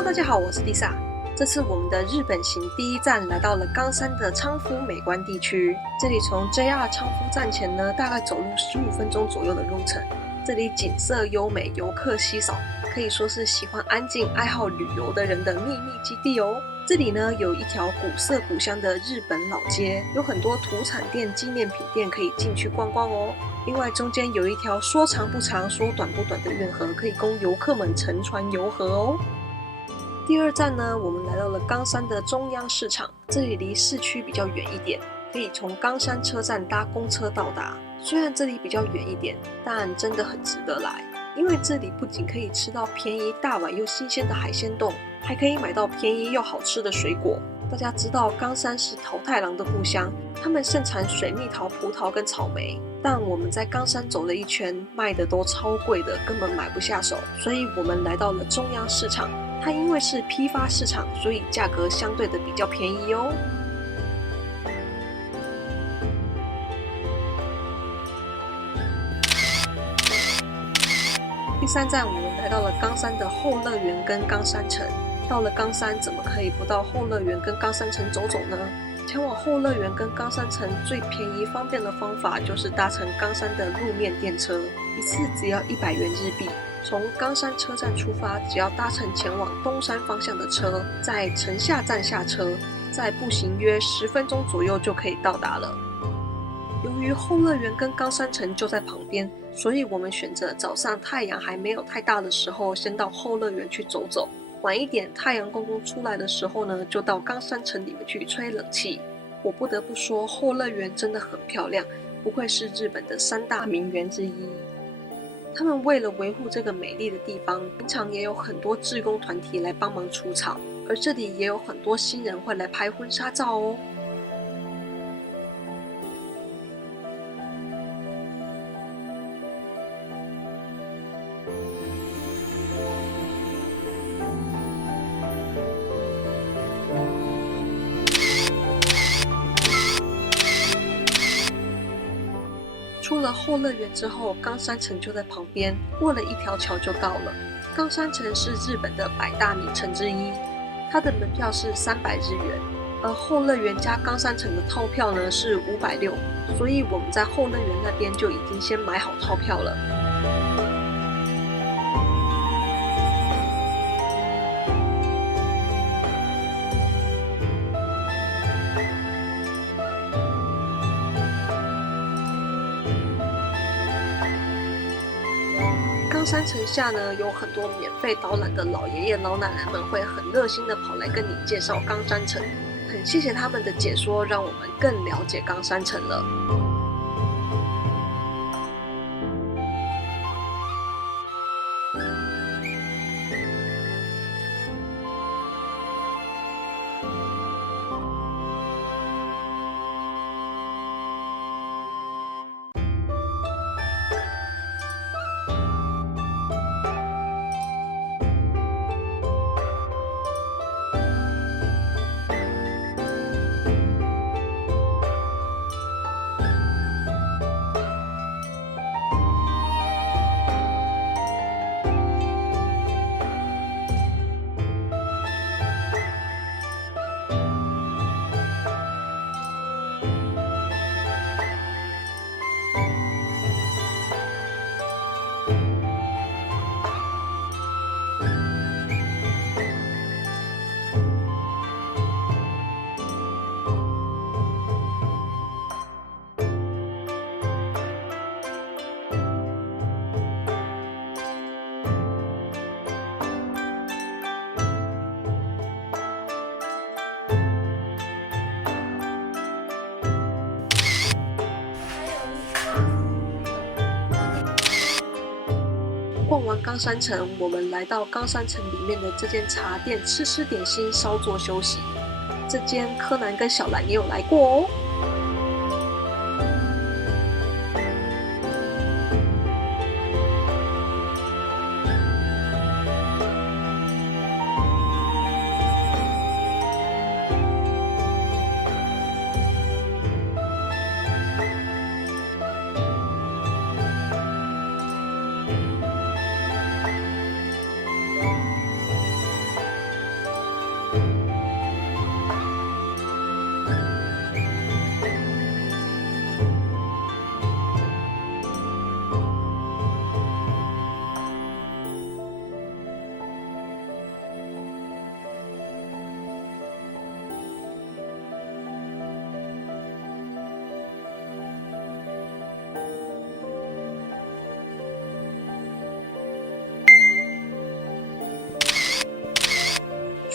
Hello， 大家好，我是 Lisa。这次我们的日本行第一站来到了冈山的昌福美观地区。这里从 JR 昌福站前呢，大概走路15分钟左右的路程。这里景色优美，游客稀少，可以说是喜欢安静、爱好旅游的人的秘密基地哦。这里呢有一条古色古香的日本老街，有很多土产店、纪念品店可以进去逛逛哦。另外中间有一条说长不长、说短不短的运河，可以供游客们乘船游河哦。第二站呢，我们来到了冈山的中央市场，这里离市区比较远一点，可以从冈山车站搭公车到达。虽然这里比较远一点，但真的很值得来，因为这里不仅可以吃到便宜、大碗又新鲜的海鲜冻，还可以买到便宜又好吃的水果。大家知道冈山是桃太郎的故乡，他们盛产水蜜桃、葡萄跟草莓，但我们在冈山走了一圈，卖的都超贵的，根本买不下手，所以我们来到了中央市场。它因为是批发市场，所以价格相对的比较便宜哦。第三站，我们来到了冈山的后乐园跟冈山城。到了冈山，怎么可以不到后乐园跟冈山城走走呢？前往后乐园跟冈山城最便宜方便的方法就是搭乘冈山的路面电车，一次只要100元日币。从冈山车站出发，只要搭乘前往东山方向的车，在城下站下车，再步行约10分钟左右就可以到达了。由于后乐园跟冈山城就在旁边，所以我们选择早上太阳还没有太大的时候，先到后乐园去走走。晚一点太阳公公出来的时候呢，就到冈山城里面去吹冷气。我不得不说，后乐园真的很漂亮，不愧是日本的3大名园之一。他们为了维护这个美丽的地方，平常也有很多志工团体来帮忙除草，而这里也有很多新人会来拍婚纱照哦。出了后乐园之后，冈山城就在旁边，过了一条桥就到了。冈山城是日本的100大名城之一，它的门票是300日元，而后乐园加冈山城的套票呢是560，所以我们在后乐园那边就已经先买好套票了。冈山城下呢，有很多免费导览的老爷爷老奶奶们会很热心的跑来跟你介绍冈山城，很谢谢他们的解说，让我们更了解冈山城了。逛完冈山城，我们来到冈山城里面的这间茶店吃点心，稍作休息。这间柯南跟小兰也有来过哦。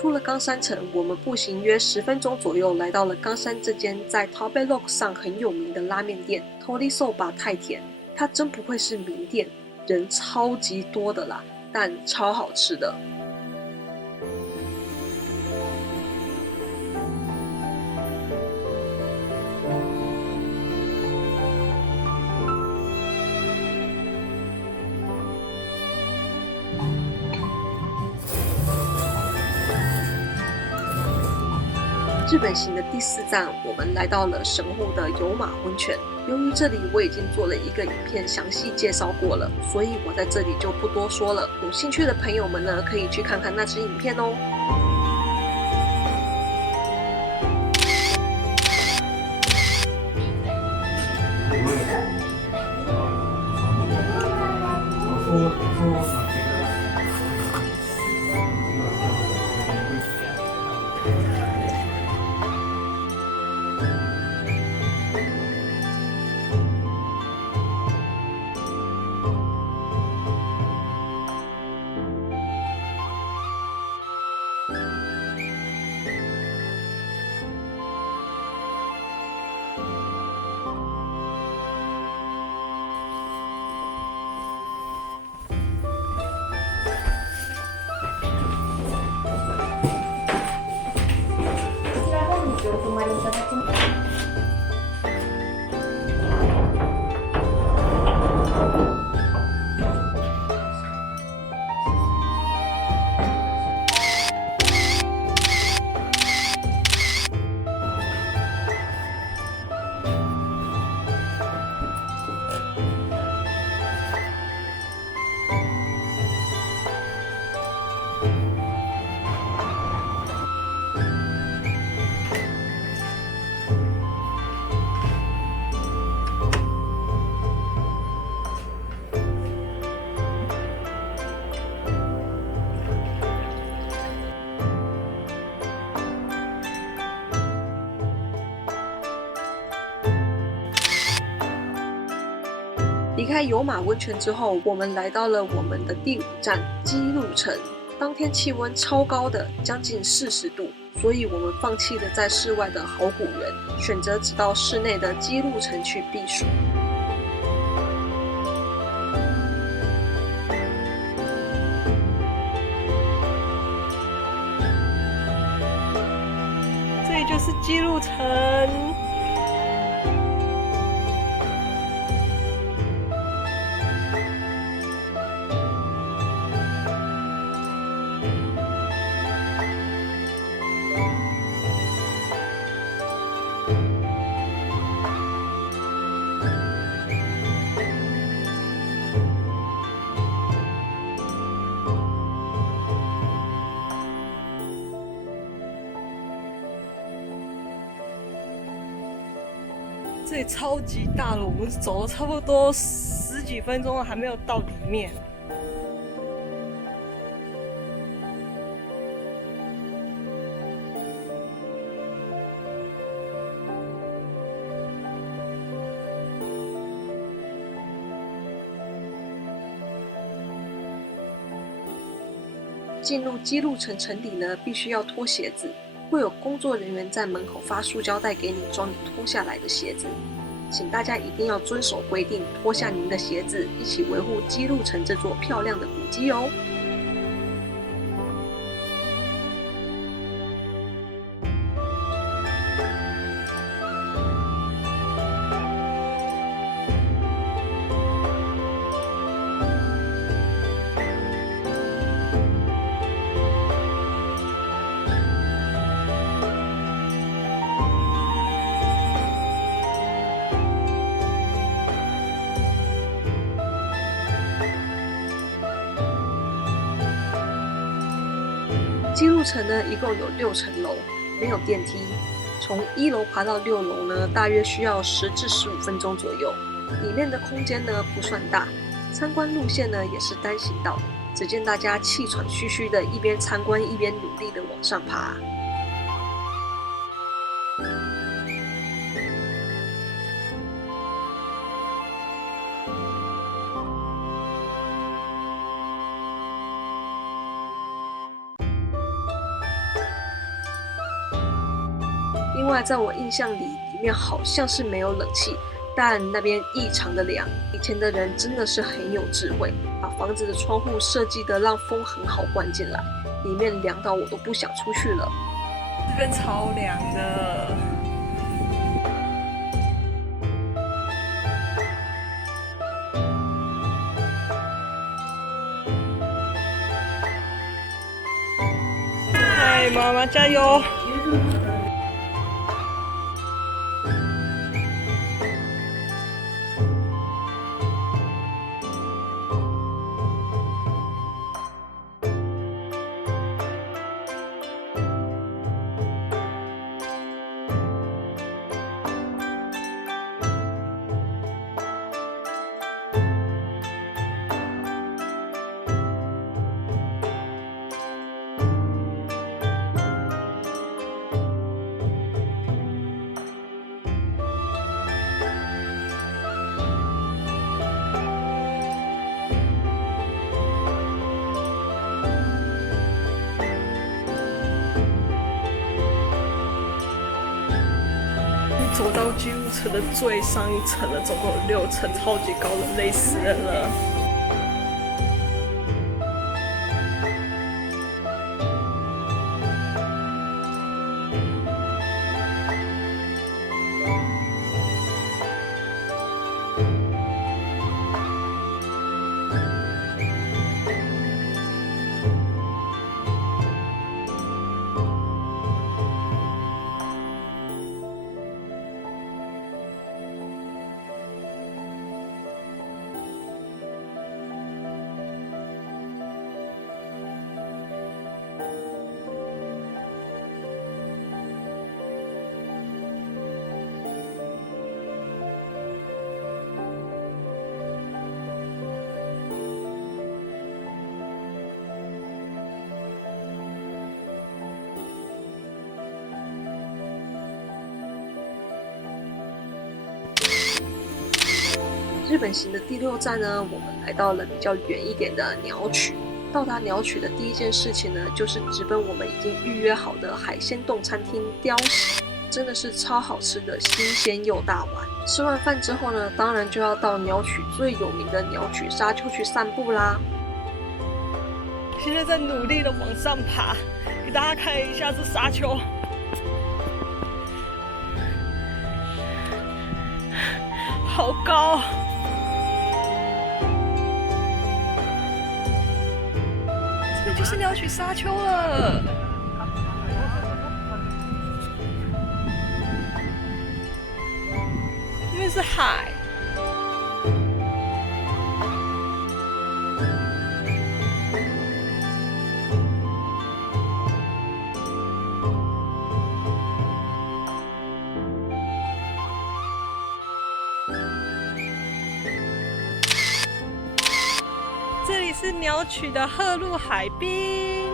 出了冈山城，我们步行约10分钟左右，来到了冈山这间在 Tabe Rock 上很有名的拉面店 Torisoba 太田。它真不愧是名店，人超级多的啦，但超好吃的。日本行的第4站，我们来到了神户的有马温泉。由于这里我已经做了一个影片详细介绍过了，所以我在这里就不多说了。有兴趣的朋友们呢，可以去看看那支影片哦。お泊まりいただきます。离开有马温泉之后，我们来到了我们的第5站姬路城。当天气温超高的，将近40度，所以我们放弃了在室外的好古园，选择只到室内的姬路城去避暑。这里就是姬路城。这里超级大了，我们走了差不多10几分钟了，还没有到里面。进入姬路城城里呢，必须要脱鞋子。会有工作人员在门口发塑胶袋给你装你脱下来的鞋子，请大家一定要遵守规定，脱下您的鞋子，一起维护姬路城这座漂亮的古迹哦。姬路城呢，一共有6层楼，没有电梯。从1楼爬到6楼呢，大约需要10至15分钟左右。里面的空间呢不算大，参观路线呢也是单行道。只见大家气喘吁吁的，一边参观一边努力的往上爬。外，在我印象里，里面好像是没有冷气，但那边异常的凉。以前的人真的是很有智慧，把房子的窗户设计得让风很好灌进来，里面凉到我都不想出去了。这边超凉的。嗨，妈妈加油！走到居屋层的最上一层了，总共有6层，超级高的，累死人了。日本行的第6站呢，我们来到了比较远一点的鸟取。到达鸟取的第一件事情呢，就是直奔我们已经预约好的海鲜冻餐厅雕喜，真的是超好吃的，新鲜又大碗。吃完饭之后呢，当然就要到鸟取最有名的鸟取沙丘去散步啦。现在在努力的往上爬，给大家看一下这沙丘，好高。这就是鸟取沙丘了。那边是海。这里是鸟取的鹤鹿海滨。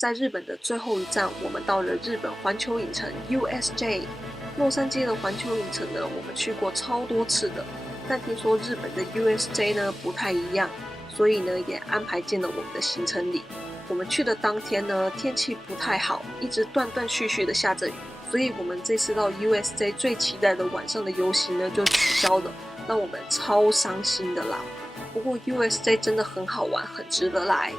在日本的最后一站，我们到了日本环球影城 USJ。洛杉矶的环球影城呢，我们去过超多次的，但听说日本的 USJ 呢不太一样，所以呢也安排进了我们的行程里。我们去的当天呢，天气不太好，一直断断续续的下着雨，所以我们这次到 USJ 最期待的晚上的游行呢就取消了，让我们超伤心的啦。不过 USJ 真的很好玩，很值得来。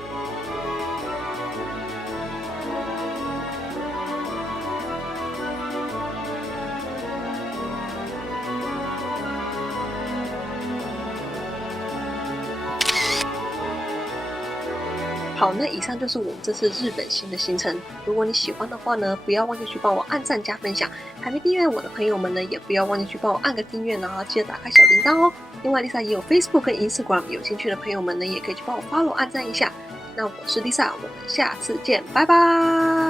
好，那以上就是我们这次日本行的行程。如果你喜欢的话呢，不要忘记去帮我按赞加分享。还没订阅我的朋友们呢，也不要忘记去帮我按个订阅，然后记得打开小铃铛哦。另外 ，Lisa 也有 Facebook 跟 Instagram， 有兴趣的朋友们呢，也可以去帮我 follow 按赞一下。那我是 Lisa， 我们下次见，拜拜。